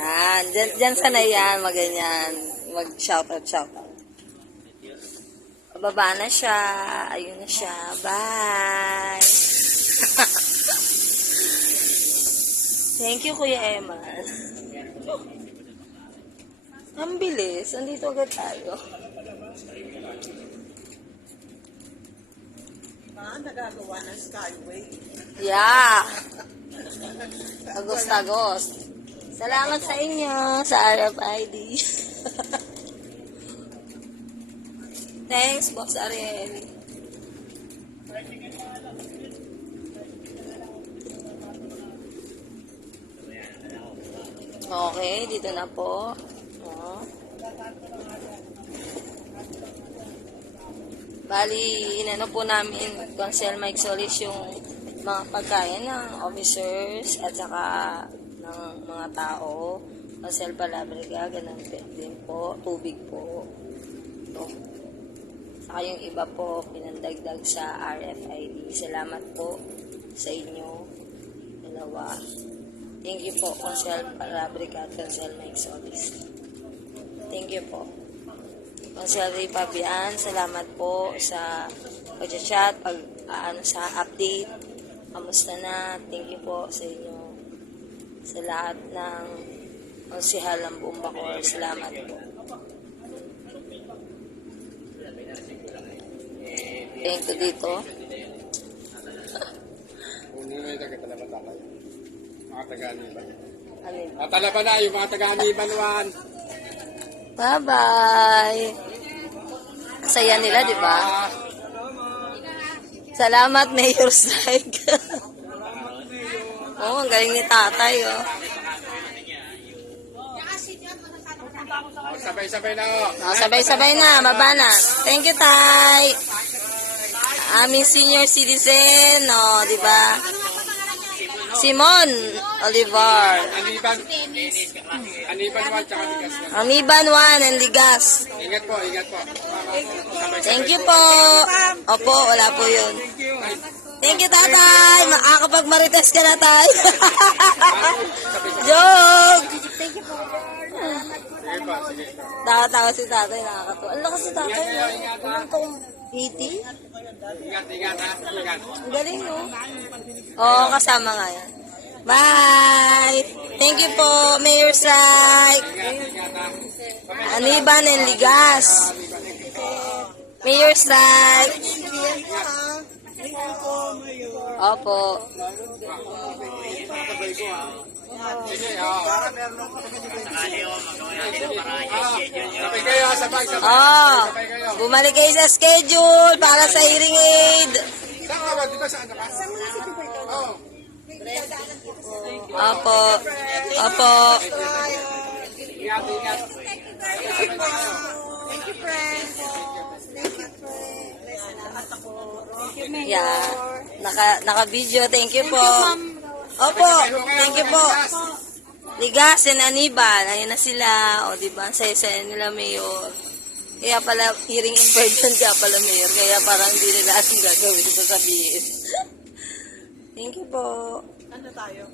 Yan. Diyan sana yan. Maganyan. Mag-shoutout, shoutout. Baba na siya. Ayun na siya. Bye. Thank you, Kuya Emma. Ang bilis. Andito agad tayo. Nagagawa ng Skyway. Yeah. Agos. Salamat sa inyo sa RFID. Thanks, Boss Ariel. Okay, dito na po. Oh. Bali, inano po namin, Consel Mike Solis, yung mga pagkain ng officers at saka ng mga tao. Consel Palabriga, ganun din po. Tubig po. So, saka yung iba po, pinandagdag sa RFID. Salamat po sa inyo. Dalawa. Thank you po, Consel Palabriga at Consel Mike Solis. Thank you po. Consel Ray Fabian, salamat po sa pag-chat, sa update. Kamusta na? Thank you po sa inyo. Sa lahat ng konsehal ng buong Bacoor. Salamat po. Thank you dito. Mga taga-Aniban. Ano yun? Natala pa na yung mga taga-Aniban 1. Bye-bye. Saya nila, di ba? Salamat, Mayor Strike. Oh, ang galing ni tatay, oh. Sabay-sabay na, oh. Oh, sabay-sabay na, baba na. Thank you, tay. Aming senior citizen, oh, di ba? Simon Olivar. Aniban 1 tsaka Ligas. Amiban 1 and Ligas. Ingat po, ingat po. Thank you po. Opo, wala po yun. Thank you, tatay. Makakapag-marites ka na, tay. Joke. Sige po, sige po. Tawa-tawa si tatay, nakakatuwa. Ang lakas si tatay, no? Anong taong 80? Ingat ha. Ingat. Ang galing, no? Oo, kasama nga yan. Bye! Thank you po, Mayor Strike. Ingat ha. Aniban and Ligas. Mayor Strike. Opo. Sige, oh. Sabay kayo, sabay. Oh, bumalik kayo sa schedule para sa hearing aid. Saan ka ba? Di ba saan ka ba? Oo. Opo. Opo. Ingat, ingat. Thank you, friends. Thank you, friends. Yeah. Naka-video. Thank you po. Opo. Thank you po. Ligas and Aniban. Ayun na sila. O, diba? Ang saya-saya nila, Mayor. Kaya pala, hearing impaired ka pala, Mayor. Kaya parang hindi nila ating gagawin sasabihin. Thank you po. Ano tayo?